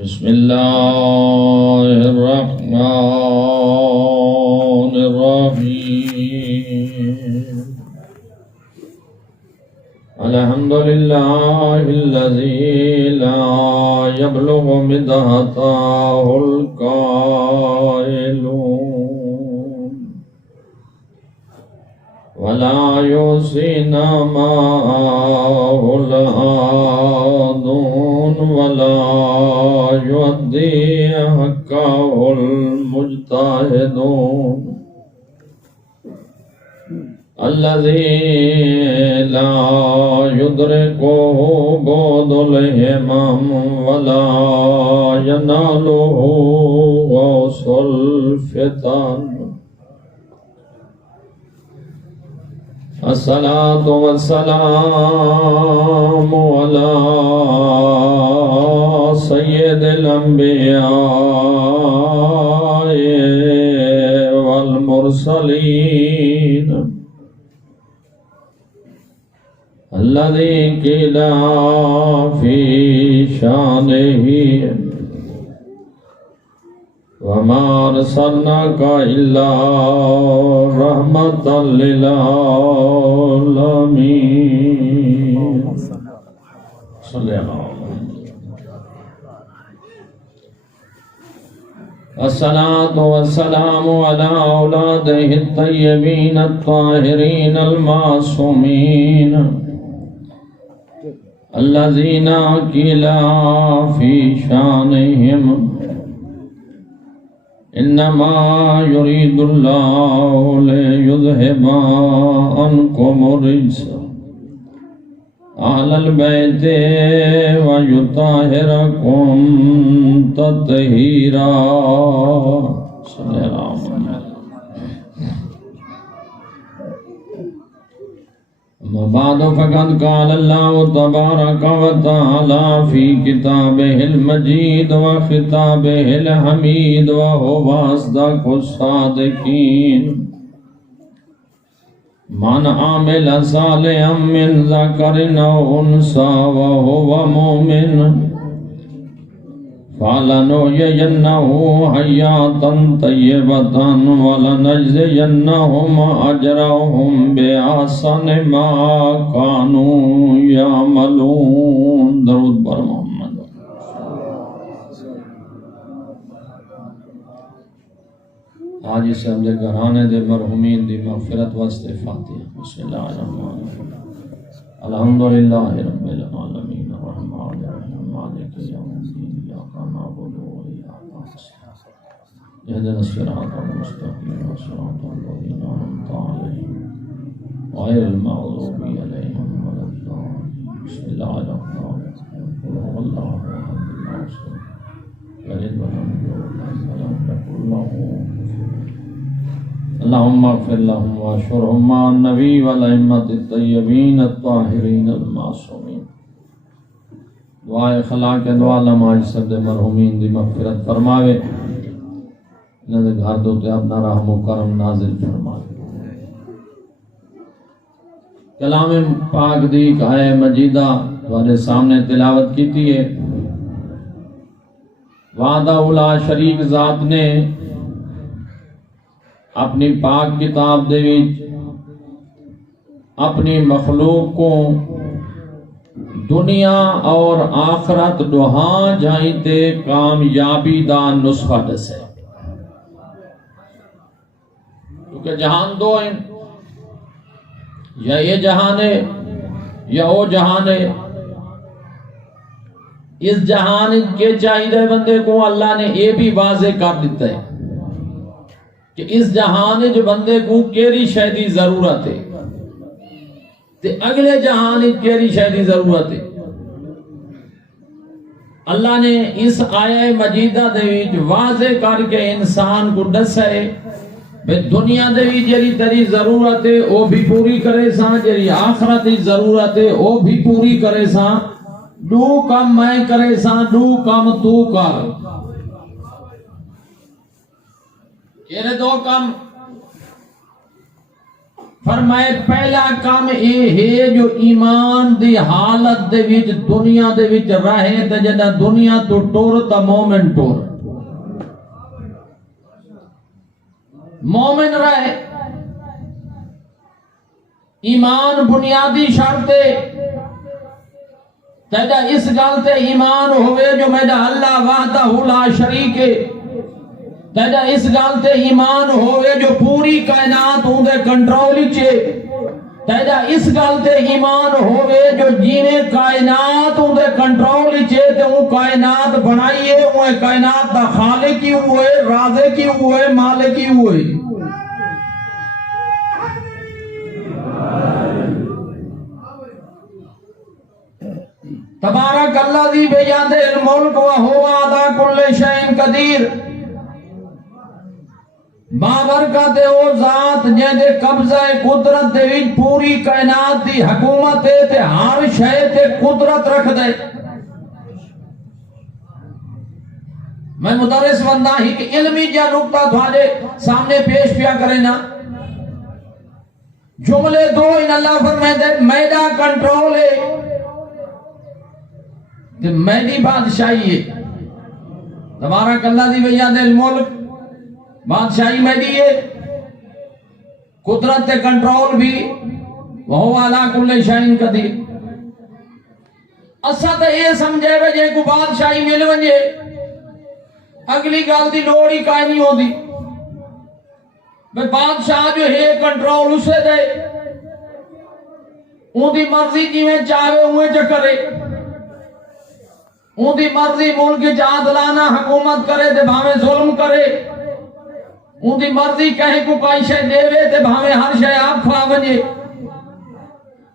بسم اللہ الرحمن الرحیم الحمد للہ الذی لا یبلغ مدحتہ القائلون ولا یحصین ماءہ العادون ولا یؤدی حقہ المجتہدون الذی لا یدرکہ بعد الہمم ولا ینالہ غوث الفتن الصلاة والسلام على سید الانبیاء والمرسلین الذی قیل فی شانہ وما ارسلناک الا رحمۃ للعالمین صلی اللہ علیہ الصلاة والسلام على أولاده الطيبين الطاهرين المعصومين الذين قيل في شانهم انما يريد الله ليذهب عنكم الرجس اهل البيت ويطهركم تطهيرا صلی اللہ علیہ وسلم. اما بعد فقد قال الله تبارك وتعالى في كتابه المجيد وخطابه الحميد وهو أصدق الصادقين من عمل صالحا من ذكر أو أنثى وهو مؤمن فلنحيينه حياة طيبة ولنجزينهم أجرهم بأحسن ما كانوا يعملون. درود بر محمد. آج اس سے ہمارے گھرانے دے مرحومین دی مغفرت واسطے فاتحہ. بسم اللہ الرحمن الرحیم. الحمدللہ رب العالمین الرحمن الرحیم مالک یوم الدین ایاک نعبد و ایاک نستعین اهدنا الصراط المستقیم صراط الذین انعمت علیہم غیر المغضوب علیہم ولا الضالین. بسم اللہ الرحمن الرحیم. قل هو اللہ احد اللہ الصمد لم یلد ولم یولد ولم یکن له اللهم اغفر لهم واشرهم مع النبي والائمة الطيبين الطاهرين المعصومين. دعائے خلاق دعا لماج سب مرحومین دی مغفرت فرماوے. انہاں دے گھر دوتے اپنا رحم و کرم نازل فرماوے. کلام پاک دی آیہ مجیدہ تمہارے سامنے تلاوت کیتی ہے. وعدہ لا شریک ذات نے اپنی پاک کتاب دے وچ اپنی مخلوق کو دنیا اور آخرت دوہاں جائیں تے کامیابی دا نسخہ دسے. کیونکہ جہان دو ہیں، یا یہ جہان ہے یا وہ جہان ہے. اس جہان کے چاہیے بندے کو اللہ نے یہ بھی واضح کر دیتا ہے کہ اس جہان جو بندے کو کیری شے دی ضرورت ہے تے اگلے جہان کیری شے دی ضرورت ہے. اللہ نے اس آیہ مجیدہ دے وچ واضح کر کے انسان کو دسیا ہے بے دنیا دے وچ جڑی تیری ضرورت ہے وہ بھی پوری کرے سا، جڑی آخرت دی ضرورت ہے وہ بھی پوری کرے سا. دو کم میں کرے سا، دو کم تو کر. یہ دو کم فرمائے پہلا کام یہ ہے جو ایمان دی حالت دے وچ دنیا دے وچ رہے تے جدا دنیا تو ٹور تا مومن ٹور مومن رہے ایمان بنیادی شرط ہے تیجا اس گل تے ایمان ہوئے جو میرا اللہ وحدہ لا شریک ہے تیجا اس گل تے ایمان ہوئے جو پوری کائنات ہوں دے کنٹرول چھے تیجا اس گل تے ایمان ہوئے جو جینے کائنات ہوں دے کنٹرول چھے تے وہ کائنات بنائیے وہ کائنات دا خالق کی ہوئے رازق کی ہوئے مالک کی ہوئے تبارک اللہ دی بیاد الملک و ہوا عدا کل شئین قدیر بابرکت او ذات جہدے قبضہ قدرت دے وچ پوری کائنات دی حکومت ہے تے ہر شے تے قدرت رکھ دے میں مدرس بندہ ہی کہ علمی جا نکتہ تھوڑے سامنے پیش پیا کرے نا جملے دو ان اللہ فرمائے دے میڈا کنٹرول ہے کہ میری بادشاہی ہے تبارک اللہ دی بیاد الملک بادشاہی میری ہے قدرت کنٹرول بھی وہ علا کل شئین قدیر اسا تے یہ سمجھے وے جے کو بادشاہی مل ونجے اگلی گل دی لوڑ ہی کائیں نہیں ہوندی بادشاہ جو ہے کنٹرول اسے دے ان دی مرضی جویں چاہے اویں چ کرے ان دی مرضی ملک عادلانہ حکومت کرے تے بھاویں ظلم کرے ان دی مرضی کہیں کو کوئی شے دے تے بھاویں ہر شے آپ کھا ونجے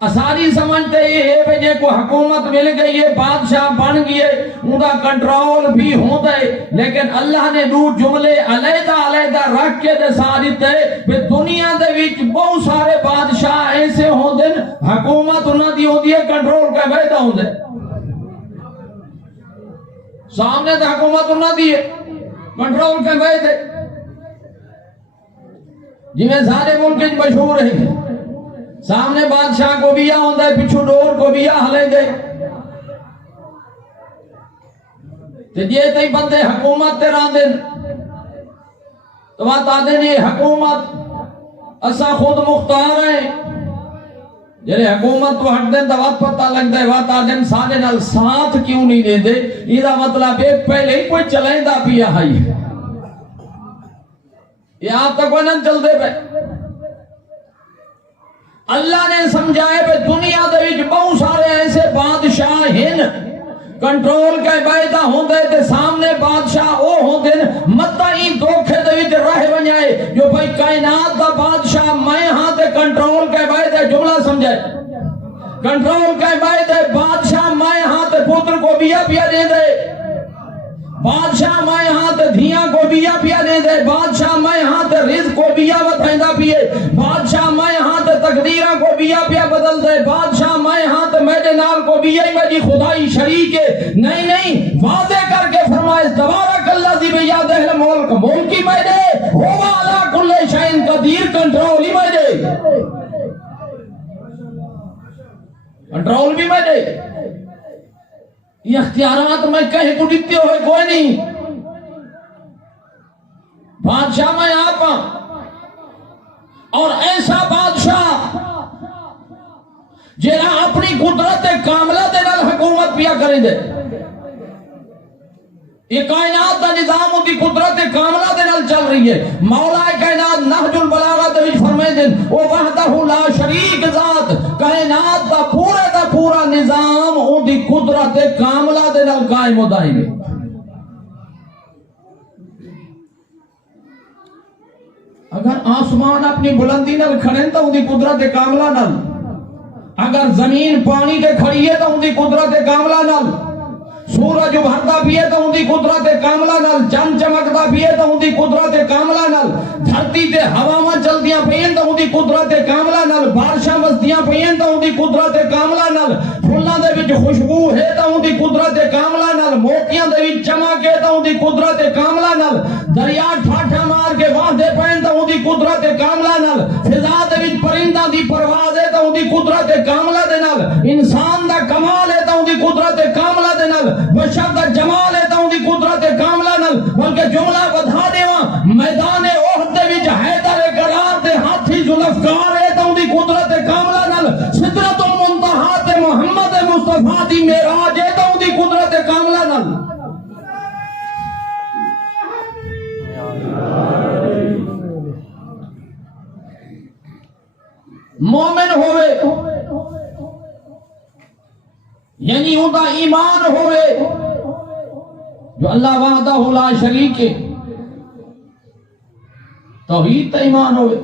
اساری سمجھتے یہ ہے کہ جے کو حکومت مل گئی ہے بادشاہ بن گئے ان کا کنٹرول بھی ہوتا ہے لیکن اللہ نے دو جملے علیحدہ علیحدہ رکھ کے دے سارت ہے کہ دنیا دے وچ بہت سارے بادشاہ ایسے ہوندے حکومت انہاں دی ہوندی ہے کنٹرول کا وعدہ ہوندے سامنے تو حکومت انہاں دی ہے کنٹرول کا وعدہ جویں سارے ملک مشہور ہے سامنے بادشاہ کو بھی ہوندہ ہے پچھو ڈور کو بھی ہلیں دے تے جے تے بندے حکومت تے راندن تو بات آدھے نہیں حکومت اسا خود مختار ہیں جنہیں حکومت تو ہٹ دیں تو بات پتہ لگ دے بات آدھے سارے نال ساتھ کیوں نہیں دے دے یہ مطلب ہے پہلے ہی کوئی چلیں دا پیا ہے یہ آپ تک کوئی نہ چل دے پہ اللہ نے سمجھائے کہ دنیا دے وچ بہت سارے ایسے بادشاہ ہیں کنٹرول کے وعدہ ہوندے تے سامنے بادشاہ او ہوندے متا ہی دھوکے دے وچ رہ ونجائے جو بھائی کائنات دا بادشاہ میں ہاں تے کنٹرول کے وعدہ جملہ سمجھائے کنٹرول کے وعدہ بادشاہ میں ہاں تے پتر کو بیا پیا دے دے بادشاہ میں ہاتھ دھیاں کو بیا پیا دے دے بادشاہ میں ہاتھ رزق کو بیا بتائندہ پیے بادشاہ میں ہاتھ تقدیرہ کو بیا پیا بدل دے بادشاہ میں ہاتھ میرے نال کو بیا ہی میری خدائی شریک ہے نہیں واضح کر کے فرمائے تبارک اللہ دی بیاد اہل ملک ملکی میرے ہوا علا کل شئین قدیر کنٹرول ہی میرے کنٹرول بھی میرے یہ اختیارات میں کہیں کو دیتے ہوئے کوئی نہیں بادشاہ میں آپ اور ایسا بادشاہ جنہاں اپنی قدرت کاملہ دے نال حکومت پیا کریں دے یہ کائنات دا نظام ہوتی قدرت کاملہ دے نال چل رہی ہے مولا کائنات نہج البلاغہ دے وچ فرمائے دن او وحدہ لا شریک ذات کائنات دا پورا نظام ہوتی قدرت کاملہ دے نال قائم ہو دائیں گے اگر آسمان اپنی بلندی نال کھڑیں تو ہوتی قدرت کاملہ نال اگر زمین پانی کے کھڑی ہے تو ہوتی قدرت کاملہ نال سورج ابھرتا بھی ہے تو ہوندی قدرت کاملہ نال چند چمکتا بھی ہے تو ہوندی قدرت کاملہ نال دھرتی تے ہواواں چلدیاں پئیں تو ہوندی قدرت کاملہ نال بارشاں وسدیاں پئیں تو ہوندی قدرت کاملہ نال پھلاں دے وچ خوشبو ہے تو ہوندی قدرت کاملہ نال موتیاں دے وچ چمک ہے تو ہوندی قدرت کاملہ نال دریا ٹھاٹھا مار کے واہدے پئیں تو ہوندی قدرت کاملہ نال فضا دے وچ پرندہ دی پرواز ہے تو دی قدرت کاملہ دے نال، انسان دا کمال ہے تو دی قدرت کاملہ دے نال، بشر دا جمال ہے تو دی قدرت کاملہ نال، بلکہ جملہ بدھا دیواں میدان احد دے وچ حیدر کرار تے ہاتھی ذوالفقار ہے تو دی قدرت کاملہ نال، سدرۃ المنتہا تے محمد مصطفیٰ دی معراج ہے تو دی قدرت کاملہ نال۔ مومن ہوئے یعنی ان کا ایمان ہوئے جو اللہ وحدہ لا شریک ہے، توحید تا ایمان ہوئے۔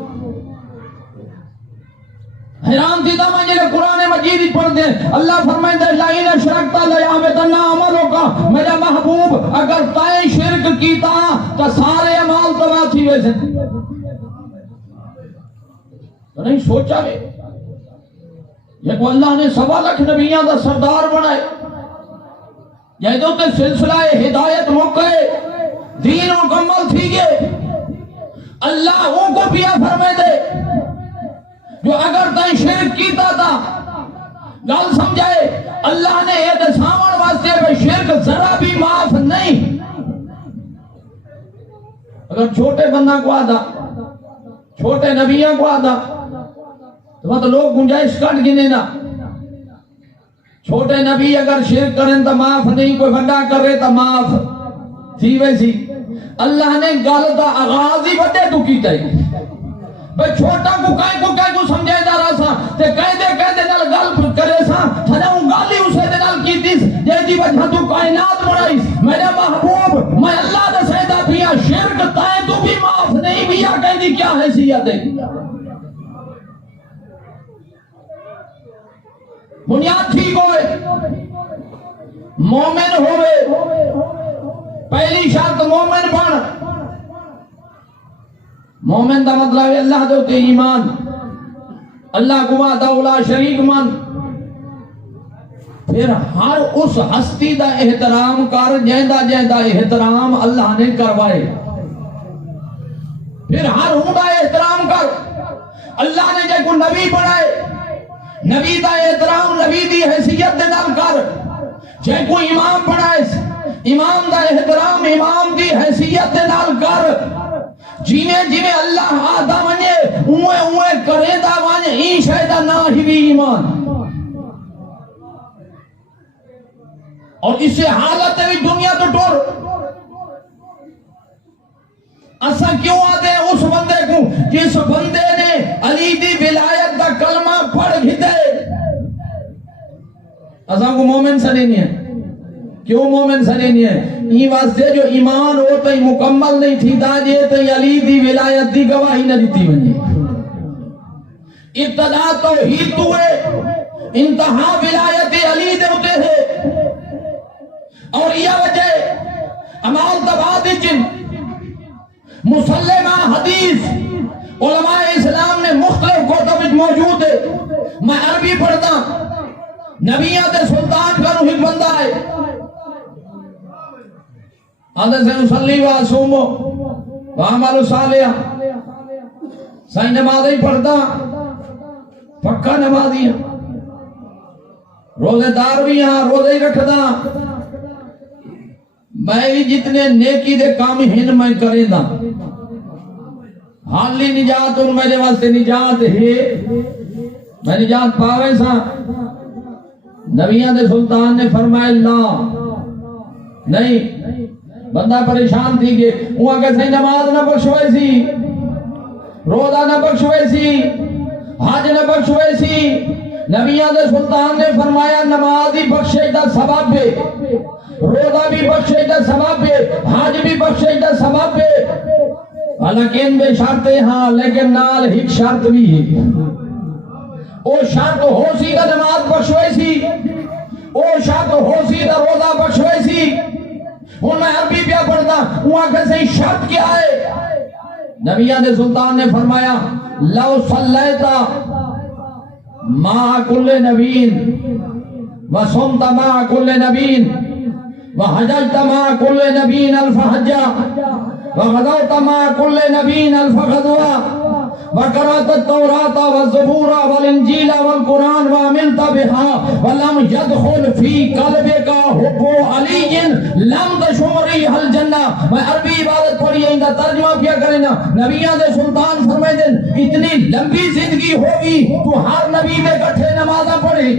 حیران تھی میں جنہیں قرآن مجید پڑھتے ہیں، اللہ فرمائے لئن اشرکت لیحبطن عملک، میرا محبوب اگر تائیں شرک کیتا تو سارے اعمال تباہ تھی ویسے تو نہیں سوچا گئے یہ کو اللہ نے 1.25 لاکھ نبیان دا سردار بنائے، یہ دو تے سلسلہ ہدایت موقعے دین مکمل تھی گئے۔ اللہ ان کو پیا فرمائے دے جو اگر تائیں شرک کیتا تھا گل سمجھائے، اللہ نے احتسامن واسطے پہ شرک ذرا بھی معاف نہیں۔ اگر چھوٹے بندہ کو آدھا، چھوٹے نبیوں کو آدھا تو لوگ گنجائش کٹ گنے نا، چھوٹے نبی اگر شرک کریں تو معاف نہیں، کوئی بڑا کرے تو معاف تھی ویسی۔ اللہ نے گل دا آغاز ہی بڑے تو کیتا ہے بھئی چھوٹا کو کائیں کو سمجھائے جا رہا سا تے کہہ دے نال گل کرے سا تھنا ہوں گالی اسے دے نال کیتیس جے دی وجہ تو کائنات بڑھائیس۔ میرے محبوب میں اللہ دے سیدہ پیا شرک تائیں تو بھی معاف نہیں بیا، کہیں دی کیا حیثیت ہے؟ بنیاد ٹھیک ہوئے، مومن ہوئے، پہلی شرط مومن بن۔ مومن دا مطلب ہے اللہ دے تے ایمان، اللہ کو وحدہ لا شریک من، پھر ہر اس ہستی دا احترام کر جیندہ احترام اللہ نے کروائے، پھر ہر ہوں دا احترام کر۔ اللہ نے جے کو نبی بنائے، نبی دا احترام نبی دی حیثیت دے نال کر، جے کو امام بنائے امام دا احترام امام دی حیثیت دے نال کر، جیویں اللہ آدھا ونجے اوے کرے دا ونجے این شاید نہ ہی بھی ایمان۔ اور اسے حالت بھی دنیا تو ٹور اسا کیوں آتے اس بندے کو جس بندے نے علی دی ولایت دا کلمہ پڑھ گھتے اسا کو مومن سنے نہیں ہے۔ کیوں مومن سنے نہیں ہے؟ یہ واسطے جو ایمان ہوتا ہی مکمل نہیں تھی دا جے تو علی دی ولایت دی گواہی نہ دیتی ونجی۔ ابتدا توحید تو ہے، انتہا ولایت علی دے ہوتے ہیں، اور یہ وجہ امال تبادی جن مسلمہ حدیث علماء اسلام نے مختلف کتب موجود ہے۔ میں عربی پڑھتا، نبیات سلطان کا روح بندہ ہے، آدھے سے نصلی و اسومو و عمل صالح، سائیں نماز ہی پڑھتا، پکا نمازی ہیں، روزے دار بھی ہیں، روزے ہی رکھتا، میں جتنے نیکی دے کام ہن میں کرے دا، حالی نجات ان میرے واسطے نجات ہے، میں نجات پاوے سا۔ نبیان دے سلطان نے فرمایا اللہ نہیں، بندہ پریشان تھی کہ وہاں کیسے نماز نہ بخشوئے سی، روزہ نہ بخشوئے سی، حج نہ بخشوئے سی۔ نبیان دے سلطان نے فرمایا نماز ہی بخشے دا سبب ہے، روزہ بھی بخشے دا سبب ہے، حج بھی بخشے دا سبب ہے، لیکن بے شرطیں ہاں، لیکن نال ایک شرط بھی ہے، او شرط ہو سی دا نماز بخشوئے سی، او شرط ہو سی دا روزہ بخشوئے سی۔ ہوں میں عربی پیا پڑھتا، وہاں کیسے شرط کیا ہے؟ نبیان دے سلطان نے فرمایا لو صلیتا مع کل نبین وصمت مع کل نبین وحججت مع کل نبین الف حجہ وغدوت مع کل نبین الف غدوہ وقرأت التوراة والزبور والانجيل والقرآن وعملت بها ولم يدخل في قلبك حب علي لم تشمريها الجنہ. میں عربی عبادت پڑھی ہے، ان کا ترجمہ کیا کریں نا. نبیوں دے سلطان فرمائے دیں اتنی لمبی زندگی ہوگی تو ہر نبی دے کٹھے نمازہ پڑھے.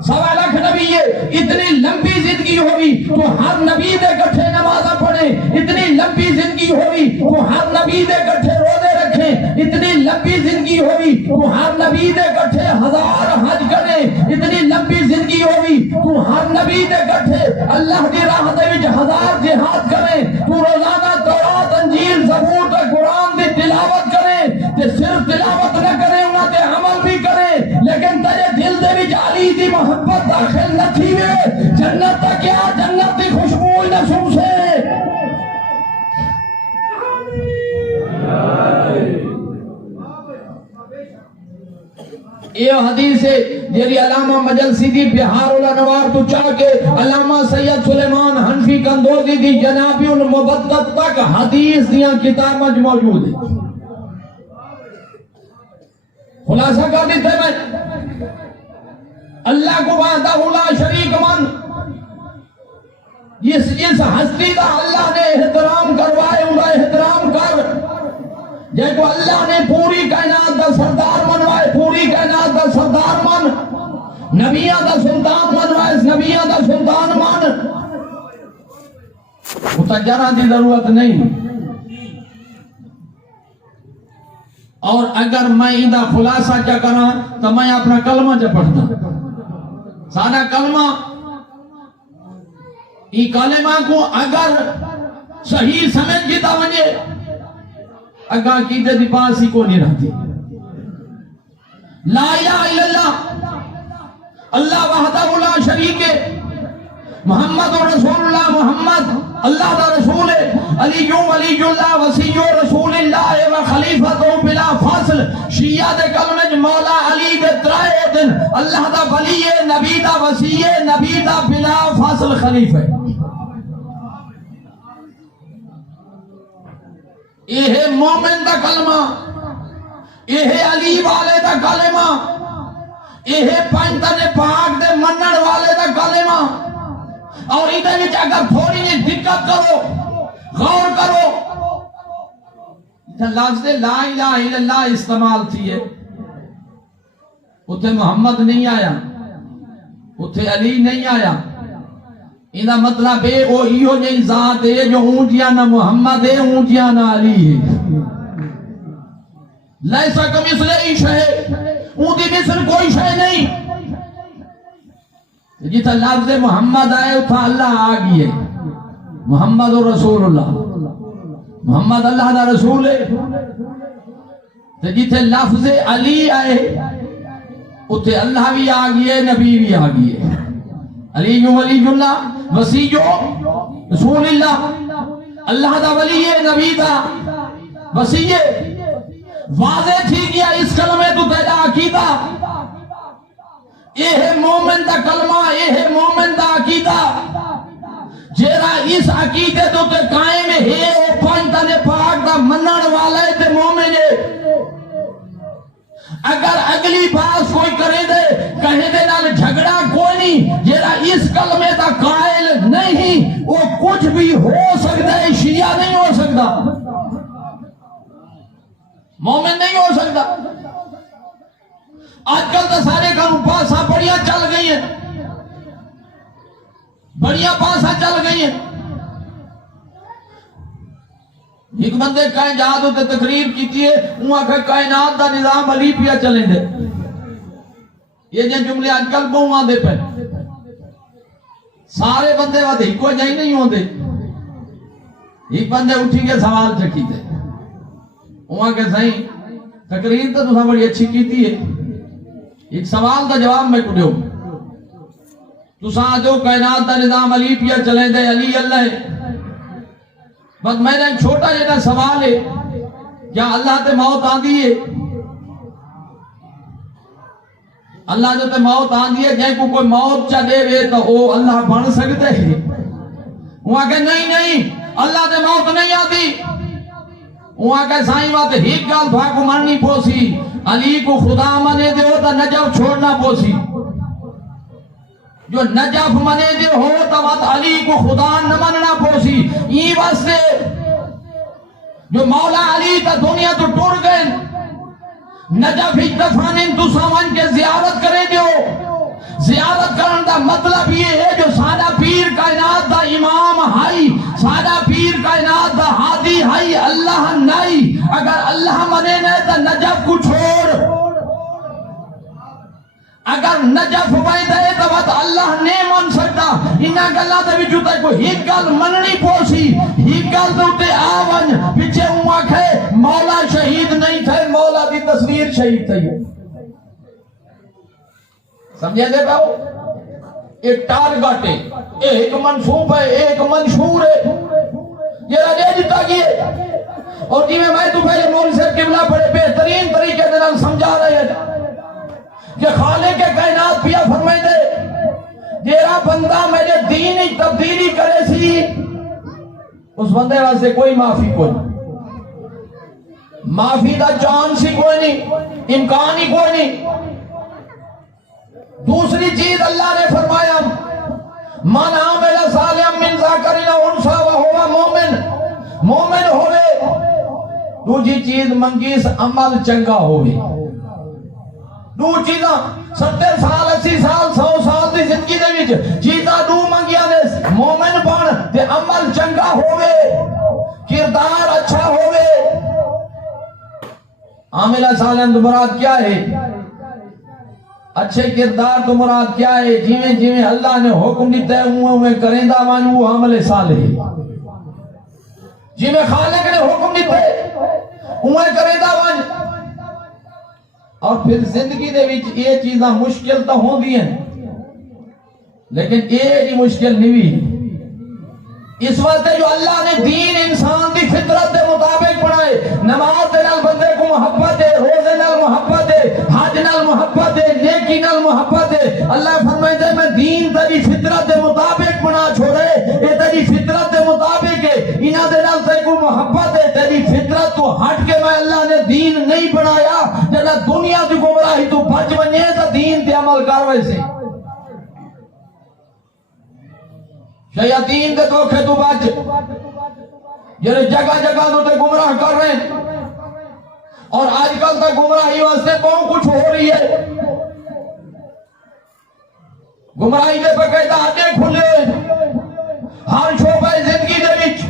1.25 لاکھ نبی ہے، اتنی لمبی زندگی ہوگی تو ہر نبی دے کٹھے نمازہ پڑھے. اتنی لمبی زندگی ہوگی تو ہر نبی دے کٹھے روزے رکھیں. اتنی لمبی زندگی ہوگی تو ہر نبی دے کٹھے 1000 حج کریں. اتنی لمبی زندگی ہوگی تو ہر نبی دے کٹھے اللہ دی راہ دے وچ 1000 جہاد کریں. تو روزانہ تورات انجیل زبور تے قرآن دی تلاوت کریں تے صرف تلاوت نہ کریں، انہاں تے عمل بھی کریں. لیکن تیرے دل دے وچ علی دی محبت داخل نہ تھی وے، جنت تک کیا جنت دی خوشبو نہ سوسے. یہ حدیث ہے جیری علامہ مجلسی دی بہار الانوار تو چاہ کے علامہ سید سلیمان حنفی کندوزی دی جنابی المبدت تک حدیث دیاں کتاب مجھ موجود ہے. خلاصہ کر دیتے میں اللہ کو وحدہ لا شریک من، جس ہستی دا اللہ نے احترام کروائے ان کا احترام کر. جے کو اللہ نے پوری کائنات دا سردار منوائے پوری کائنات دا سردار من، نبیان دا سلطان منوائے نبیان دا سلطان من. متجرہ دی ضرورت نہیں. اور اگر میں ادھا خلاصہ کیا کرا تو میں اپنا کلمہ جا پڑھتا. سارا کلمہ یہ کلمہ کو اگر صحیح سمجھ جیتا ونجے اگا عقیدے دی پاس ہی کو نہیں رہتی. لا الہ الا اللہ، اللہ وحدہ لا شریک ہے، محمد رسول اللہ، محمد اللہ دا رسول ہے، علی ولی اللہ وسی رسول اللہ و خلیفۃ بلا فاصل. شیعہ دے کلمے مولا علی دے ترائے دن اللہ دا ولی ہے، نبی دا وسی ہے، نبی دا بلا فاصل خلیفہ ہے. یہ ہے مومن دا کلمہ، یہ ہے علی والے دا کلمہ، یہ ہے پنجتن پاک دے منن والے دا کلمہ. اور ادھے وچ اگر تھوڑی جی دقت کرو، غور کرو، لفظ لا الہ الا اللہ استعمال تھی ہے. اتھے محمد نہیں آیا، اتھے علی نہیں آیا. انہا مطلب ہے وہ ایو جی ذات ہے جو اونچیاں نہ محمد ہے اونچیاں نہ علی ہے. لیسا کمثلہ شیء، اونچی مثل کوئی شے نہیں. جتھا لفظ محمد آئے اتھا اللہ آگئی ہے. محمد رسول اللہ، محمد اللہ دا رسول ہے. جتھے لفظ علی آئے اتھے اللہ بھی آگئی ہے، نبی بھی آگئی ہے. علی ولی اللہ وسی رسول اللہ، اللہ دا ولی ہے، نبی دا وسی ہے. واضح تھی گیا اس کلمے تو تیرا عقیدہ. یہ ہے مومن دا کلمہ، یہ ہے مومن دا عقیدہ. جیرا اس عقیدے تو تے قائم ہے وہ پنجتن پاک دا منن والا ہے تے مومن ہے. اگر اگلی بات کوئی کرے دے کہے دے نال جھگڑا کوئی نہیں. جیرا اس کلمے دا قائل نہیں وہ کچھ بھی ہو سکتا ہے، شیعہ نہیں ہو سکتا، مومن نہیں ہو سکتا. آج کل تو سارے کام پاسا بڑیاں چل گئی ہیں، بڑیاں پاسا چل گئی ہیں. ایک بندے کائنات ہوتے تقریر کیتی ہے وہاں کہ کائنات دا نظام علی پیا چلیں دے. یہ جن جملے آج کل بہواں دے پہ سارے بندے وہاں دے کوئی جائی نہیں ہوں دے. ایک بندے اٹھی کے سوال چکی دے وہاں کہ صحیح تقریر تو تسا بڑی اچھی کیتی ہے، ایک سوال دا جواب میں کڑے ہوں. تسا جو کائنات دا نظام علی پیا چلیں دے، علی اللہ ہے. بس میں نے ایک چھوٹا جینا سوال ہے، کیا اللہ تے موت آندی ہے؟ اللہ جو تے موت آندی ہے جائیں کو کوئی موت چا دے وے تو وہ اللہ بن سکتے ہیں؟ وہاں کہ نہیں نہیں اللہ تے موت نہیں آتی. وہاں کا سائیں بات ہیک گال بھا کو مرنی پوسی علی کو خدا منے دے ہو تا نجف چھوڑنا پوسی جو نجف منے دے ہو تا بات علی کو خدا نہ مننا پوسی یہ واسطے جو مولا علی تا دنیا تو ٹور گئے نجف ایک دفانین تو سامان کے زیارت کرے دیو زیارت کرن دا مطلب یہ ہے جو سادہ پیر کائنات دا امام ہائی سادہ پیر کائنات دا ہادی ہائی اللہ نائی اگر اللہ منے نے تا نجف کو چھوڑ اگر نجف بائی دے تو بات اللہ نے من سکتا انہا گلہ دے بھی جوتا کو ہی گل مننی پوسی ہی گل دوتے آون پیچھے ہوا کھے مولا شہید نہیں تھے مولا دی تصویر شہید تھی سمجھے دے پاؤ ایک ٹارگٹ ہے ایک منصوب ہے ایک منشور ہے یہ رجے جتا گئے اور جی میں تو پہلے مول سے قبلہ بڑے بہترین طریقے دے نال سمجھا رہے ہیں کہ خالق کائنات پیا فرمائے دے جیرا بندہ میرے دین تبدیلی کرے سی اس بندے واسطے کوئی معافی کوئی معافی دا چانس ہی کوئی نہیں امکان ہی کوئی نہیں دوسری چیز اللہ نے فرمایا من عامل صالحا من ذکر او انثى وهو مومن مومن ہوئے دوسری چیز منگیس عمل چنگا ہوئے دو چیزاں 70 سال 80 سال 100 سال دی زندگی دے وچ چیزاں دو منگیاں نے مومن بن تے عمل چنگا ہوئے کردار اچھا ہوئے عامل صالحا تو مراد کیا ہے اچھے کردار تو مراد کیا ہے جیویں جیویں اللہ نے حکم دیتا ہے وہ کرندہ مان وہ عمل صالح جیویں خالق نے حکم دیتا ہے وہ کرندہ مان اور پھر زندگی دے وچ یہ چیزاں مشکل تو ہوں دی ہیں لیکن یہ مشکل نہیں بھی اس وقت جو اللہ نے دین انسان دی فطرت دے مطابق بنائے نماز دے نال بندے کو محبت ہے روزے نال محبت ہے حج نال محبت ہے نیکی نال محبت ہے اللہ فرمائے دے میں دین تیری فطرت دے مطابق بنا چھوڑے یہ تیری فطرت دے مطابق ہے انہاں دے نال تے کو محبت ہے تیری فطرت تو ہٹ کے میں اللہ نے دین نہیں بنایا جڑا دنیا دی گمراہی تو بچ ونجے تے دین تے عمل کر ویسے شیاطین دے دھوکے تو بچ جڑے جگہ جگہ تے گمراہ کر رہے ہیں اور آج کل تک گمراہی واسطے بہت کچھ ہو رہی ہے گمراہی دے باقاعدہ آٹے کھلے ہر شعبہ زندگی دے وچ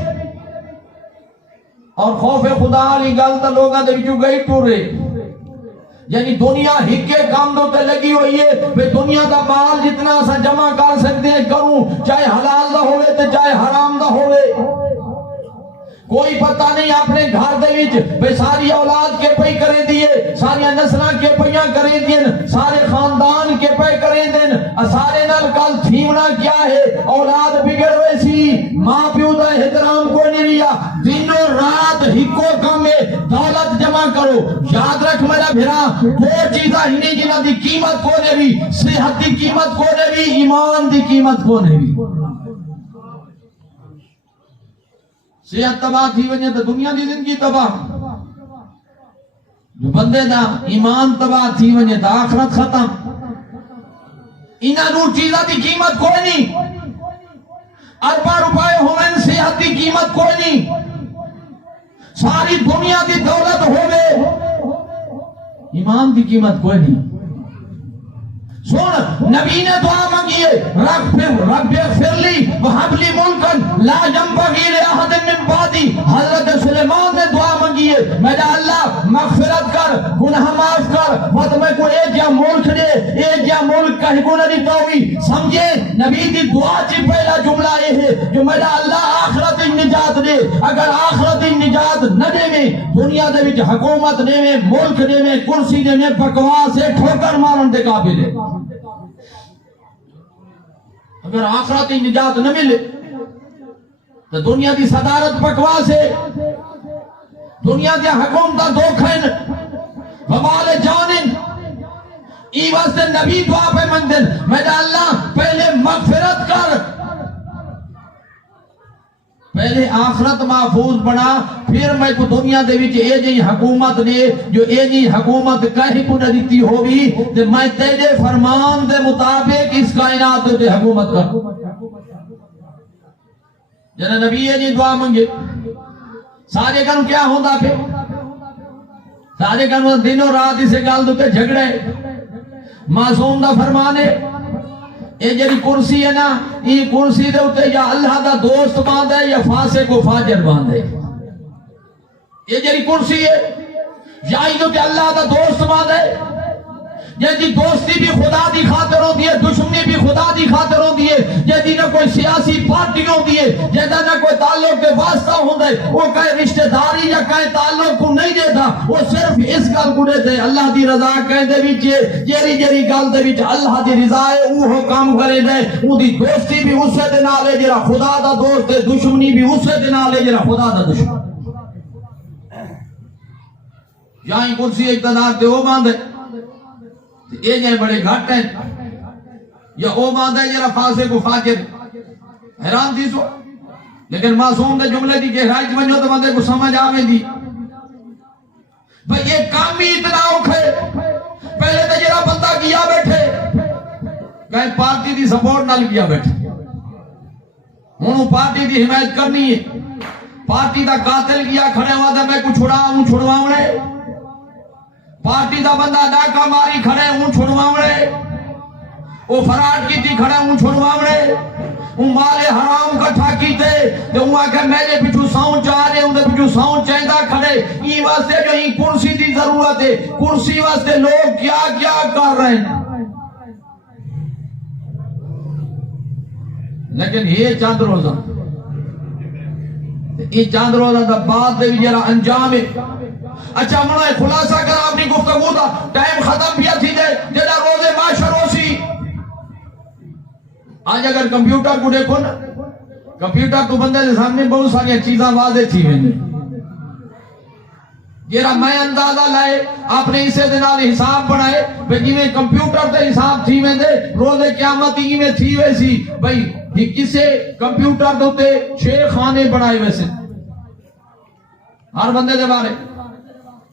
اور خوف خدا والی گل تے لوگاں دے وچوں گئی ٹورے یعنی دنیا ہکے کام دو تے لگی ہوئی ہے بے دنیا دا مال جتنا اسا جمع کر سکتے ہیں کروں چاہے حلال دا ہوئے تے چاہے حرام دا ہوئے کوئی پتہ نہیں اپنے گھر دے وچ بے ساری اولاد کے پئی کرے دیے ساری نسلاں کے پئیاں کرے دین سارے خاندان کے پئی کرے دین سارے نال کل تھیونا کیا ہے اولاد بگڑ ویسی ماں پیو دا احترام کوئی نہیں رہیا دنوں رات ہکو کام ہے دولت جمع کرو یاد رکھ میرا بھرا وہ چیزاں ہی نہیں جنہاں دی قیمت کونے بھی صحت دی قیمت کونے بھی ایمان دی قیمت کونے بھی صحت تباہ تھی وجہ تو دنیا دی زندگی تباہ جو بندے دا ایمان تباہ تھی وجہ تو آخرت ختم انہاں نور چیزاں دی قیمت کوئی نہیں اربا روپے ہوئے صحت دی قیمت کوئی نہیں ساری دنیا دی دولت ہوئے ایمان دی قیمت کوئی نہیں سن نبی نے دعا مانگی ہے رب اغفر لی وہب لی ملکن لا ينبغي لأحد من بعدی حضرت سلیمان نے دعا مانگی ہے میرا اللہ مغفرت کر گناہ معاف کر وقت میں کو ایک یا ملک دے ایک یا ملک کہیں کو نہیں داوی سمجھے نبی دی دعا چی پہلا جملہ یہ ہے جو میرا اللہ آخرت نجات دے اگر آخرت نجات نہ دے میں دنیا دے وچ حکومت دے میں ملک دے میں کرسی دے میں بکواس ہے ٹھوکر مارن دے قابل ہے اگر آخرت نجات نہ ملے تو دنیا دی صدارت بکواس ہے دنیا دی حکومت دھوکھن وبال جانن ای واسطے نبی دعا پہ مندن میرا اللہ پہلے مغفرت کر پہلے آخرت محفوظ بنا، پھر میں کو دنیا دے وچ اے جی حکومت نے جو اے جی حکومت کہیں کو نہ دیتی ہوگی تے میں تیرے فرمان دے مطابق اس کائنات دے حکومت کر جنہیں نبی اے جی دعا منگے سارے کن کیا ہوتا پھر سارے کن دنوں رات اسے گال دوتے جھگڑے معصوم دا فرمانے اے جڑی کرسی ہے نا یہ کرسی دے ہوتے یا اللہ دا دوست باندھے یا فاسق و فاجر باندھے یہ جڑی کرسی ہے یا ہی تو کہ اللہ دا دوست باندھے یہ جی دوستی بھی خدا دی خاطر ہوتی ہے، دشمنی بھی خدا دی خاطر ہوتی ہے، یہ جی نہ کوئی سیاسی پارٹی ہوتی ہے، یہ نہ کوئی تعلق کے واسطہ ہوتا ہے، وہ کہیں رشتہ داری یا کہیں تعلق کو نہیں دیتا، وہ صرف اس گل کو دیتے اللہ دی رضا کہیں دے وچے جیری جیری گل دے وچ اللہ دی رضا ہے وہ کام کرے دے، وہ دی دوستی بھی اس سے دے نالے جرا خدا دا دوست ہے، دشمنی بھی اس سے دے نالے جرا خدا دا دشمن یہاں کرسی اقتدار دے وہ باندھے یہ جائیں بڑے گھٹ ہیں یا او باندھا ہے یا فاسق و فاجر حیران تھی سو لیکن معصوم دے جملے دی گہرائی ونجو تو بندے کو سمجھ آویں دی بھئی یہ کام ہی اتنا اوکھے پہلے تو جرا بندہ کیا بیٹھے کہیں پارٹی دی سپورٹ نہ کیا بیٹھے انہوں پارٹی دی حمایت کرنی ہے پارٹی دا قاتل کیا کھڑے ہوا تھا میں کو چھڑواؤں پارٹی دا بندہ ڈاکہ ماری کھڑے ہوں چھڑواؤں وہ فراڈ کی تھی کھڑے ہوں چھڑواؤں وہ مال حرام کٹھا کی تھے تو وہ آکے میرے پچھو ساؤں چاہ رہے ہیں پچھو ساؤں چاہدہ کھڑے یہ واسطے جو ہی کرسی دی ضرورت ہے کرسی واسطے لوگ کیا کیا کر رہے ہیں لیکن یہ چاند روزہ یہ چاند روزہ دا بعد دے بھی جرا انجام ہے اچھا منہ خلاصہ کر اپنی گفتگو دا ٹائم ختم بھی تھی دے جیڑا روزے معاشر ہوسی آج اگر کمپیوٹر کو دیکھو نا کمپیوٹر تو بندے دے سامنے بہت ساری چیزاں واضح تھی میں جیڑا میں اندازہ لائے اپنے اسے دنال حساب بنائے بھئی جی میں کمپیوٹر تے حساب تھی میں دے روزے قیامت ہی میں تھی ویسی بھئی یہ کسے کمپیوٹر دوتے شیخ خانے بنائے ویسے ہر بندے دے بارے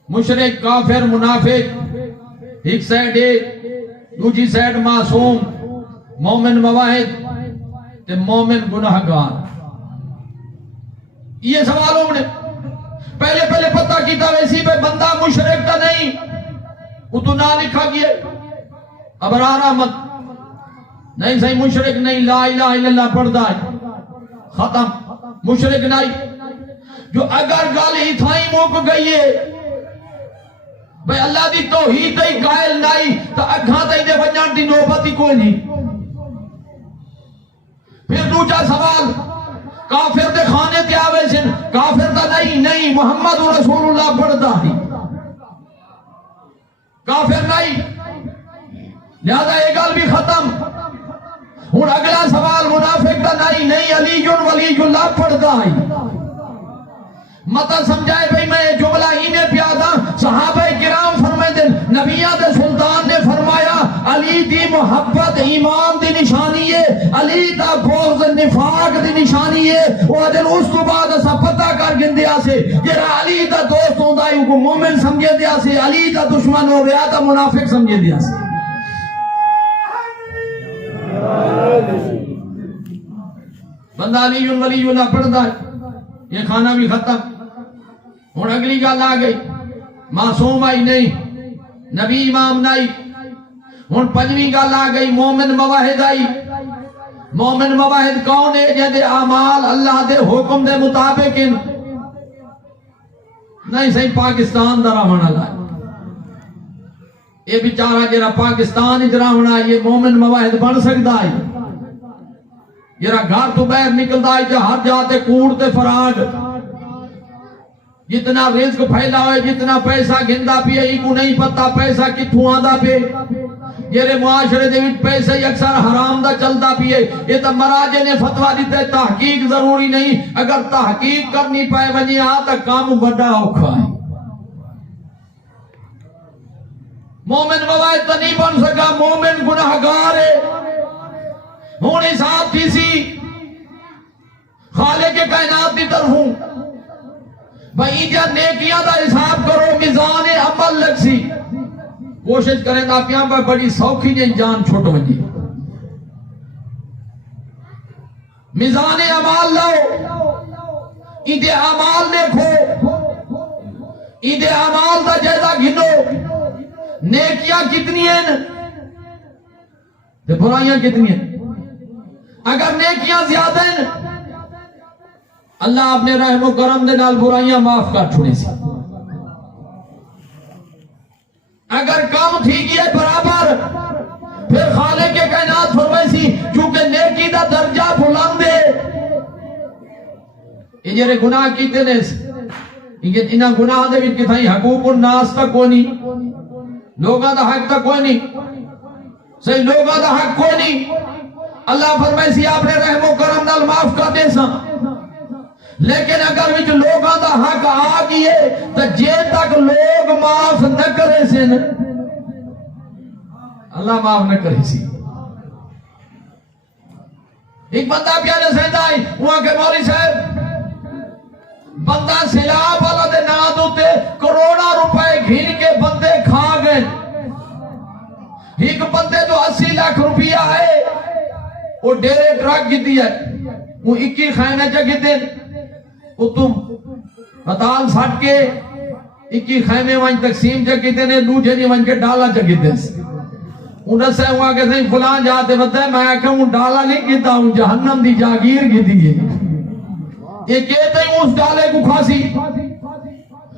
مشرک کافر منافق ایک سائڈ دوسری سائڈ معصوم مومن مواحد تے مومن گناہگار یہ سوالوں نے پہلے پتہ کیتا ویسی پہ بندہ مشرک تا نہیں وہ تو نہ لکھا گیا ابرار احمد نہیں صحیح مشرک نہیں لا الہ الا اللہ پڑھتا ہے ختم مشرک نہیں جو اگر گل ہی تھائی موک گئی ہے بھئی اللہ دی توحید دی قائل نہیں تو اکھاں تے دے ونجان دی نوبت ہی کوئی نہیں پھر دوسرا سوال کافر دے خانے تے آوے سن کافر دا نہیں محمد رسول اللہ پڑھتا ہے کافر نہیں لہذا یہ گل بھی ختم ہن اگلا سوال منافق دا نہیں علی ولی اللہ پڑھتا ہے مطلب سمجھائے بھئی میں جملہ ہی میں پیادا صحابہ کرام فرمائے دن نبیہ دے سلطان نے فرمایا علی دی محبت ایمان دی نشانی ہے علی دا بغض نفاق دی نشانی ہے وہ دن اس تو بعد اسا پتہ کر گندیا سے جرا علی دا دوست ہوندہ ہے کو مومن سمجھے دیا سے علی دا دشمن ہو گیا دا منافق سمجھے دیا سے بندہ علی ولی اللہ پڑھتا ہے یہ کھانا بھی ختم ہوں اگلی گل آ گئی معصوم آئی نہیں نبی امام نہیں ہوں پنجویں گل آ گئی مومن مواحد آئی مومن مواحد کون ہے جہاں دے اعمال اللہ دے حکم دے مطابق نہیں صحیح پاکستان دا رہنا لائے یہ بیچارہ جرا پاکستان اجرا ہونا یہ مومن مواحد بن سکتا ہے جرا گھر تو باہر نکلتا ہے جہاں جاتے کوڑتے فراڈ جتنا رزق پھیلا ہوئے جتنا پیسہ گھندا پی ہے کو نہیں پتا پیسہ کتھوں آندا پہ جیرے معاشرے دے وچ پیسہ ہی اکثر حرام دا چلدا پی ہے یہ تو مراجع نے فتویٰ دیتا ہے تحقیق ضروری نہیں اگر تحقیق کرنی پائے ونجی آتا کام بڑا اوکھا ہے مومن مواحد تو نہیں بن سکا مومن گناہگار ہے ہوں حساب تھی سی خالق کائنات کی طرف ہوں بھائی جا نیکیاں دا حساب کرو میزان عمل لگ سی کوشش کریں گا پیاں پر بڑی سوکھی جی جان چھوٹ ونجی میزان عمال لاؤ ایدے عمال دیکھو ایدے عمال دا جیدہ گھنو نیکیاں کتنی ہیں تے برائیاں کتنی ہیں اگر نیکیاں زیادہ ہیں اللہ اپنے رحم و کرم دے نال برائیاں معاف کر چھوڑے سی اگر کم تھی گئے برابر پھر خالق کے کائنات فرمائے سی چونکہ نیکی دا درجہ بلند ہے یہ جرے گناہ کیتے نے انہاں گناہ دے بھی کتھائی حقوق الناس تک کوئی نہیں لوگاں دا حق تک کوئی نہیں صحیح لوگاں دا حق کوئی نہیں اللہ فرمائے سی آپ نے رحم و کرم نال معاف کر دے سا لیکن اگر وچ لوگاں دا حق آ گئے تو جے تک لوگ معاف نہ کرے سن اللہ معاف نہ کرے سی ایک بندہ پیارے سہندا ہے وہاں کے مولوی صاحب بندہ سیلاب والا دے نا دوتے کروڑا روپے گھن کے بندے کھا گئے ایک بندے تو 80 لاکھ روپیہ ہے وہ ڈیرے ٹرک گی ہے وہ 21 خیمے چاہ گی وہ تم بطال سٹ کے 21 خیمے وہاں تقسیم چاہ گی نے دوجہ نہیں وہاں کے ڈالا چاہ گی انہیں سے ہوا کہ نہیں فلان جاتے بتا ہے میں کہوں ڈالا نہیں گیتا ہوں جہنم دی جاگیر گی دی یہ کہتے ہیں اس ڈالے کو کھاسی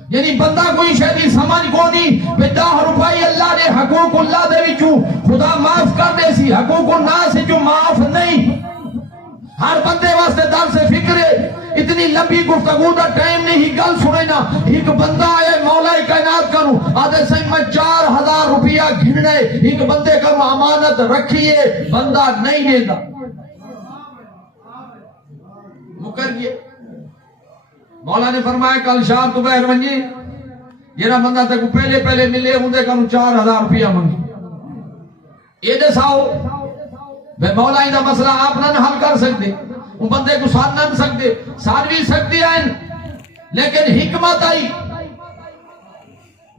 یعنی بندہ کوئی شہدی سمجھ کو نہیں بے 10 روپائی اللہ نے حقوق اللہ دے وچوں خدا معاف کر دے سی حقوق الناس سے جو معاف نہیں ہر بندے واسطے دل سے فکر ہے اتنی لمبی گفتگو دا ٹائم نہیں گل سنے نا ایک بندہ آئے مولا کائنات کروں آدھے سے میں 4000 روپیہ گھننے ایک بندے کا امانت رکھیے بندہ نہیں دے دا مکر گئے مولا نے فرمایا کل شام تو بہر منجی جیرا بندہ تک پہلے ملے ہوں دے کروں 4000 روپیہ منگی یہ دے ساؤ بے مولا ہی دا مسئلہ آپ نہ حل کر سکتے ان بندے کو ساتھ نہ سکتے ساتھ بھی سکتے ہیں لیکن حکمت آئی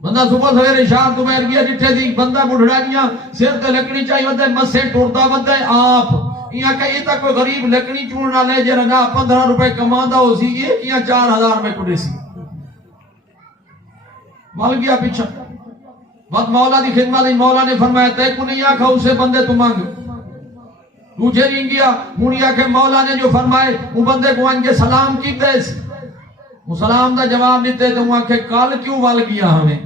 بندہ صبح سویرے شام تو بہر گیا جتھے دی بندہ بڑھڑا دیا سر تے لکڑی چاہیے بندہ مسے ٹورتا بندہ آپ یہاں کہی تک کوئی غریب لکڑی چوننا لے جے رنگا 15 روپے کماندہ ہو سی یہ یہاں 4000 روپے کڑے سی مال گیا پیچھا وقت مولا دی خدمت مولا نے فرمایا تے کو نہیں آکھا اسے بندے تو مانگ تجھے رہیں گیا مونیا کہ مولا نے جو فرمائے وہ بندے کو آنگے سلام کیتے وہ سلام دا جواب دیتے تو وہاں کہ کال کیوں وال گیا ہمیں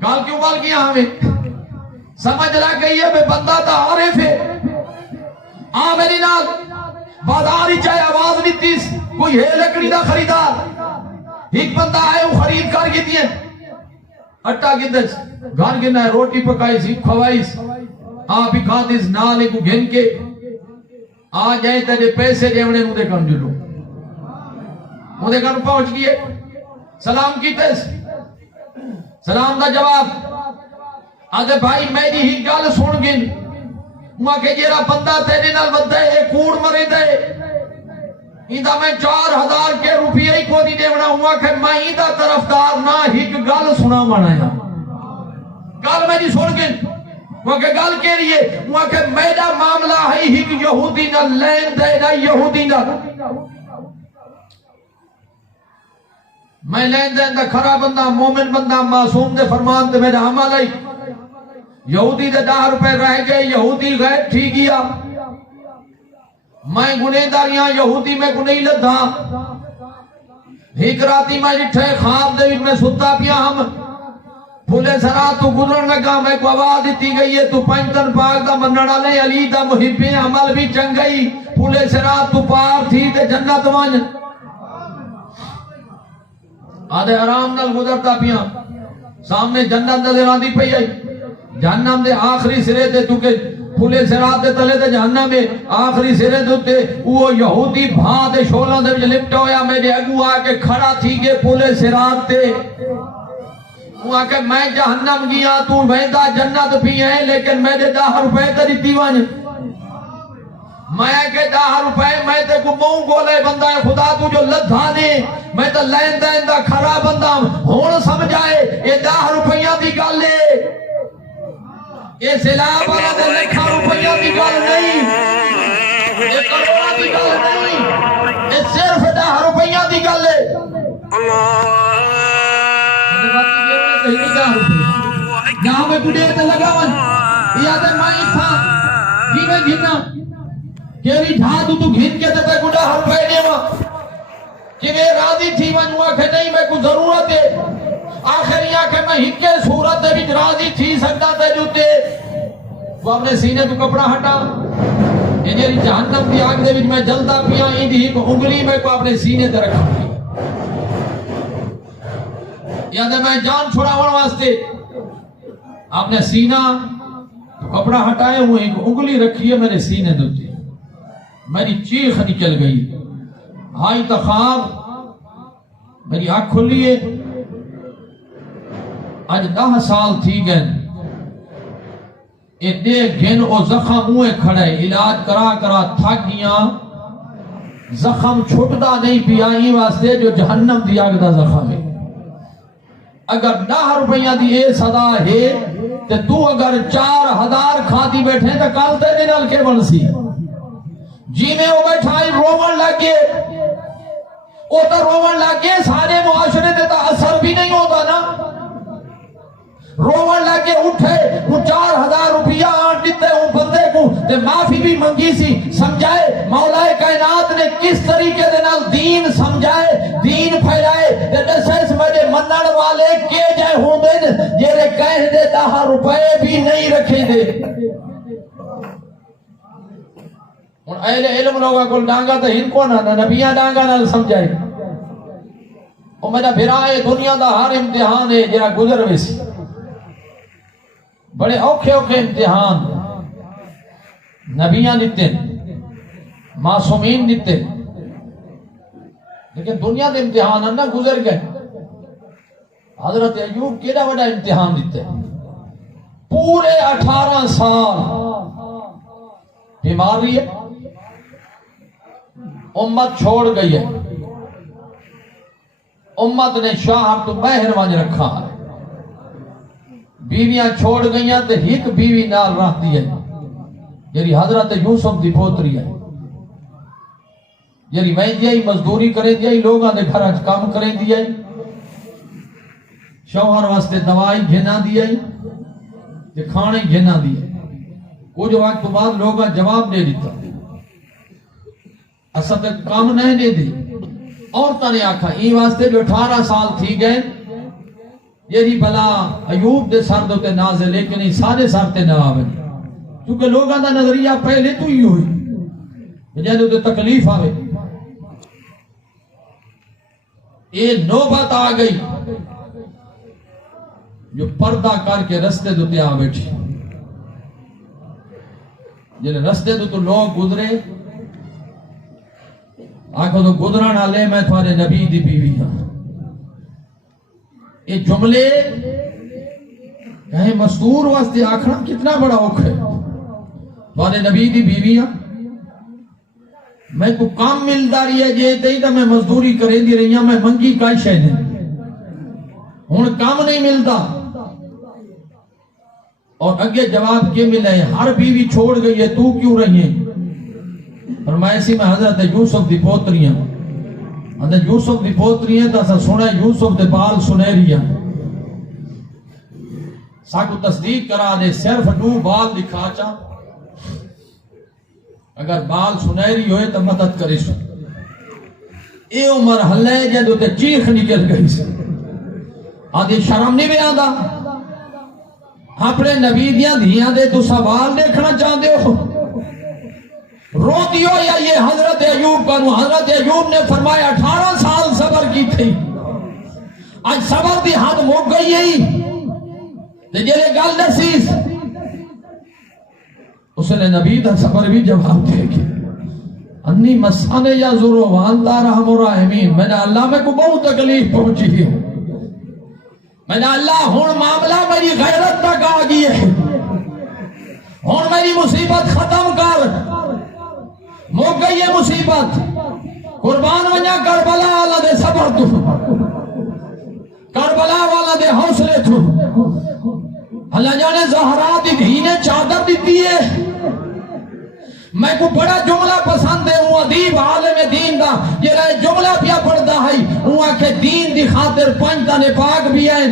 کال کیوں وال گیا ہمیں سمجھ رہا کہ یہ بے بندہ تا عارف ہے میری نال بازار ہی چاہے آواز نہیں تیس کوئی ہے لکڑی دا خریدار ایک بندہ آئے وہ خرید کر گی دیئے اٹھا گندس گھر گنا ہے روٹی پکائی سی کھوائیس آپ ہی کھاتیس نالے کو گھن کے آ جائے تیرے پیسے دیونے مودے کن جلو مودے کن پہنچ گئے سلام کیتے سلام دا جواب آدھے بھائی میری ہی گال سن گن وہاں کہ جیرا بندہ تیرے نال بدھے ایک کوڑ مرے دے ایدہ میں 4000 کے روپیہ ہی کو دی دیونا ہوا کہ میں ایدہ طرفدار نہ ہی گال سنا منایا گال میری سن گن وہاں کہ گال کے لیے وہاں کہ میرا معاملہ ہے ہی یہودی نہ لین دے نہ یہودی نہ میں لین دے نہ کھرا بندہ مومن بندہ معصوم دے فرمان دے میرا عمل ہے یہودی دے 10 روپے رہ گئے یہودی غیر ٹھیک گیا میں گناہ داریاں یہودی میں گناہ لدھا ایک راتی میں جٹھے خواب دے میں ستا پیا ہم پھولے سرا تو گزرن لگا میں کو آواز دیتی گئی ہے تو پنجتن پاک دا منڑا لے علی دا محبین عمل بھی چنگئی پھولے سرا تو پار تھی تے جنت ون آدھے آرام نال گزرتا پیا سامنے جنت نظر آندی پئی آئی جہنم دے آخری سرے دے تو کہ پھولے سرات دے تلے دے جہنم میں آخری سرے دے وہ یہودی بھا دے شولہ دے جو لپٹا ہویا میرے اگو آکے کھڑا تھی گے پھولے سرات دے وہ آکے میں جہنم گیا تو ویندہ جنت بھی ہے لیکن میرے 10 روپے تری دیوان میں کہ 10 روپے میں تے کو منہ بولے بندہ ہے خدا تو جو لدھا نے میں تے لین دین دا کھرا بندہ ہون سمجھائے یہ 10 روپیاں دی گل ہے یہ سیلاب والا دے لکھا روپیاں دی گل نہیں یہ کروڑا دی گل نہیں یہ صرف 10 روپیاں دی گل ہے جہاں میں گھڑے تے لگا یا تے میں تھا جی میں گھنا کیری ڈھا تو گھن کے تے کو 10 روپے دیوا کہ میں راضی تھی ونوا کہ نہیں میں کو ضرورت ہے آخری آنکھ میں ہکے صورت دے بھی راضی تھی سکتا تے جوتے وہ اپنے سینے تو کپڑا ہٹا یہ جیری جہنم دی آگ دے بھی میں جلتا پیا این دی ایک انگلی میں کو اپنے سینے تے رکھا یا دے میں جان چھڑاون واسطے اپنے سینہ کپڑا ہٹائے ہوئے ایک انگلی رکھی ہے میرے سینے دوتے میری چیخ نکل گئی ہائی تخاب میری آنکھ کھلی ہے آج 10 سال تھی گئے اتنے گھن او زخم ہوئے کھڑے علاج کرا کرا تھک گیا زخم چھوٹتا نہیں پیائی واسطے جو جہنم دیا گدا زخم ہے اگر 10 روپیہ دی اے صدا ہے تو اگر 4000 کھاتی بیٹھے تو کل تے دن ہلکے بنسی جی میں وہ بیٹھائی رومن لگے وہ تو رومن لگے سارے معاشرے تے تو اثر بھی نہیں ہوتا نا رومن لگے اٹھے وہ 4000 روپیہ آن دیتے وہ بندے کو تے معافی بھی منگی سی سمجھائے مولا کائنات نے کس طریقے دے نال دین سمجھائے دین پھیلائے تے دسیس میرے منن والے کے جائے ہوں دے جیرے کہہ دے 10 روپے بھی نہیں رکھے دے اور اہل علم لوگا کو ڈانگا تو ہن کو نہ نبیاں ڈانگا نہ سمجھائے اور میرا بھرائے دنیا دا ہر امتحان ہے جرا گزر ویسی بڑے اوکھے اوکھے امتحان نبیاں دیتے معصومین دیتے لیکن دنیا دے امتحان نہ گزر گئے حضرت ایوب کیڑا بڑا امتحان دیتے پورے 18 سال بیماری ہے امت چھوڑ گئی ہے امت نے شاہ تو بہر وانج رکھا ہے بیویاں چھوڑ گئیاں تے ایک بیوی نال رہتی ہے جیری حضرت یوسف دی پوتری ہے جیری میں دیائی مزدوری کرے دیائی لوگاں دے گھر اچ کام کرے دیائی شوہر واسطے دوائی گھنا دیائی تے کھانے گھنا دیائی کچھ وقت بعد لوگاں جواب دے دیتا اصل تک کام نہیں دے دی عورتوں نے آکھا این واسطے جو 18 سال تھی گئے یہ بلا ایوب دے سر دوتے نازل لیکن ہی سارے سر تے نہ آوے کیونکہ لوگاں دا نظریہ پہلے تو ہی ہوئی جہاں دوتے تکلیف آوے یہ نوبت آ گئی جو پردہ کر کے رستے دوتے آ بیٹھی جنہیں رستے تو لوگ گزرے آنکھوں تو گزران آلے میں تھوڑے نبی دی بیوی ہاں یہ جملے کہیں مستور واسطے آکھنا کتنا بڑا اوکھ ہے تھوڑے نبی دی بیوی ہاں میں کو کام ملتا رہی ہے جے دئی تو میں مزدوری کریں دی رہی ہوں میں منگی کائی شہنے ہون کام نہیں ملتا اور اگے جواب کے ملے ہر بیوی چھوڑ گئی ہے تو کیوں رہی ہے فرمایا سی میں حضرت یوسف دی پوتری ہیں حضرت یوسف دی پوتری ہیں تو سنے یوسف دے بال سنہری ہیں ساکو تصدیق کرا دے صرف 2 بال دکھا چا اگر بال سنہری ہوئے تو مدد کرے سو اے عمر حلے جدو تے چیخ نکل گئی سے آدھی شرم نہیں بھی آدھا اپنے نبی دیاں دھیاں دے تو سوال دیکھنا چاہتے ہو رو دیو یا یہ حضرت ایوب کا حضرت ایوب نے فرمایا 18 سال صبر کی تھی آج صبر دی حد موک گئی ہے جلے گل نسیس اس نے نبی دا صبر بھی جواب دے گی انی مسانے یا ضرور وانتا رحم الرحمین میں نے اللہ میں کو بہت تکلیف پہنچی ہے میں نے اللہ ہون معاملہ میری غیرت تک آگئی ہے ہون میری مصیبت ختم کر گئی ہے مصیبت، قربان ونجا کربلا والا دے صبر تو، کربلا والا دے حوصلے تو۔ اللہ جانے زہرا دی دھی نے چادر دیتی ہے۔ میں کو بڑا جملہ پسند ہے، وہ ادیب عالم دین دا جڑا جملہ پیا پڑھدا ہے، وہ کہ دین دی خاطر پنج تنے پاک بھی ہیں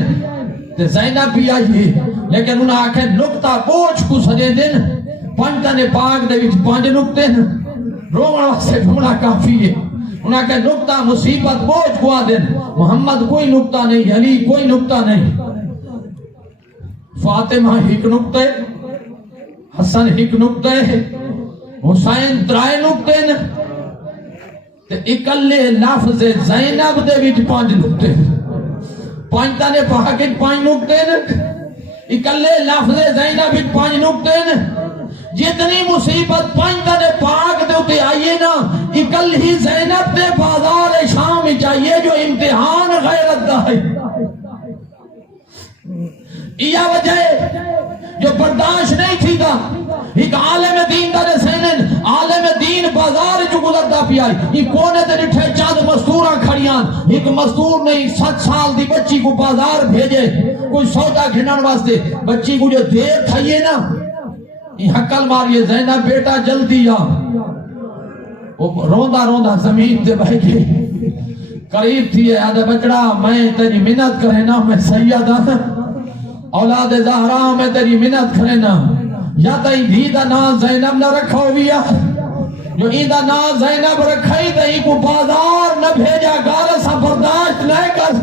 تے زینب بھی آئی، لیکن انہاں آکھے نقطہ پوچھ کو سجے دن پنج تنے پاک دے وچ پانچ نقطے ہیں، رومن واسطے جملہ کافی ہے۔ انہاں کہ نقطہ مصیبت بوجھ کو دن، محمد کوئی نقطہ نہیں، علی کوئی نقطہ نہیں، فاطمہ ایک نقطہ ہے، حسن ایک نقطہ ہے، حسین ترائے نقطے نے، تے اکلے لفظ زینب دے وچ پانچ نقطے، پانچ تانے پاکٹ پانچ نقطے نے، اکلے لفظ زینب وچ پانچ نقطے نے۔ جتنی مصیبت پانچ تانے پاک دے اتے آئیے نا، اکل ہی زینب دے بازار شام چاہیے جو امتحان غیرت دا ہے۔ یہ وجہ ہے جو برداشت نہیں تھی دا، ایک عالم دین دا سینن، عالم دین بازار جو گزردا پیا، یہ کونے تے ڈٹھے چاند مزدوراں کھڑیاں، ایک مزدور نہیں 7 سال دی بچی کو بازار بھیجے کوئی سودا گھنن واسطے، بچی کو جو دیر تھائیے نا، یہ حقل ماریے زینب بیٹا جلدی آ، وہ روندا روندا زمین تے بیٹھے قریب تھی ہے، آدھے بچڑا میں تیری منت کرے نا، میں سید ہاں، اولاد زہرا میں تیری منت کرے نا، یا تئی دھی دا نام زینب نہ رکھا ہویا، جو ای دا نام زینب رکھائی تا ای کو بازار نہ بھیجا، گارا سا برداشت نہ کر۔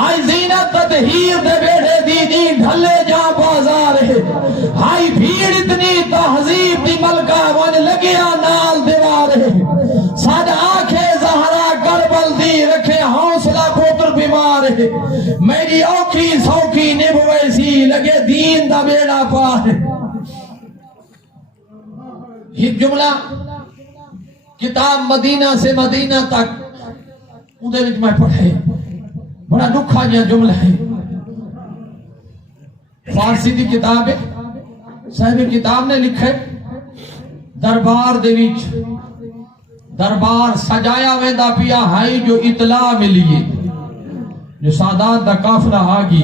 آئی زینت تطہیر دے بیڑے دی دی ڈھلے جا بازار ہے، آئی بھیڑ اتنی تہذیب دی ملکہ ون لگیا نال دیوار ہے، ساد آنکھیں زہرا کربل دی رکھے حوصلہ پوتر بیمار ہے، میری اوکھی سوکھی نبوے سی لگے دین دا بیڑا پار ہے۔ ایک جملہ کتاب مدینہ سے مدینہ تک اندھے وچ میں پڑھے، بڑا دکھا جیا جملہ ہے، فارسی دی کتاب ہے، صاحب کتاب نے لکھے دربار دے وچ دربار سجایا ویندا پیا ہائی جو اطلاع ملی ہے، جو سادات دا قافلہ آگی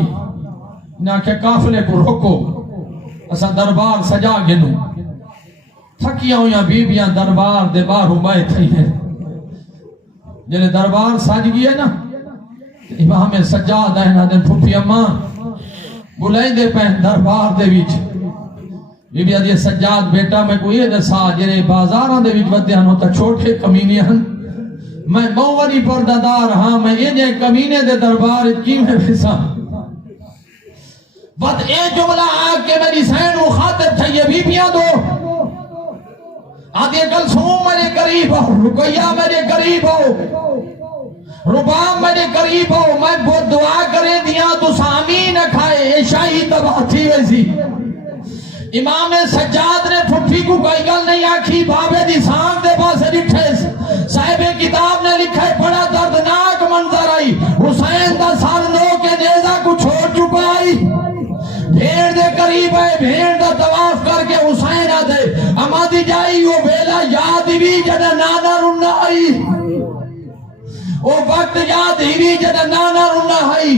نہ کہ قافلے کو روکو، اسا دربار سجا گنو، تھکیاں ہویاں بیبیاں دربار دے باہر بائے تھی ہیں، جنہیں دربار سج گیا نا، امام سجاد ہے نا دن پھوپی اماں بلائیں دے پہن دربار دے ویچ، بی آدھی سجاد بیٹا میں کوئی دے سا جنہیں بازاراں دے ویچ ودیاں ہوتا چھوٹے کمینے ہن، میں موری پردادار ہاں، میں یہ جائے کمینے دے دربار کی میں بھیسا بات اے جملہ آگ کے میری سین مخاطب تھا، یہ بیبیاں دو آدھی کلثوم میرے قریب ہو، رقیہ میرے قریب ہو، رباب میرے قریب ہو، میں بہت دعا کرے دیا تو سامین کھائے، عشائی تباہ تھی ویسی۔ امام سجاد نے پھٹی کو کوئی گل نہیں آکھی، بابے دی سانگ دے پاسے ڈٹھے، صاحب کتاب نے لکھا ہے بڑا دردناک منظر آئی، حسین دا سر نو کے نیزہ کو چھوڑ چکا آئی، بھیڑ دے قریب ہے، بھیڑ دا طواف کر کے حسین آدھے اما دی جائی وہ بیلا یاد بھی جنہ نانا رنہ آئی، وہ وقت یاد ہی جنہ نانا رنہ آئی،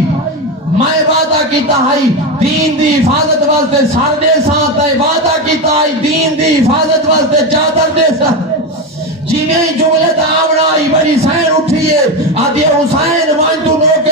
میں وعدہ کیتا ہے دین دی حفاظت واسطے سر دے ساتھ ہے، وعدہ کیتا ہے دین دی حفاظت واسطے چادر دے ساتھ، جنہیں جملے دا آمنا آئی بری سین اٹھئیے آدھی حسین وائن تو لوگ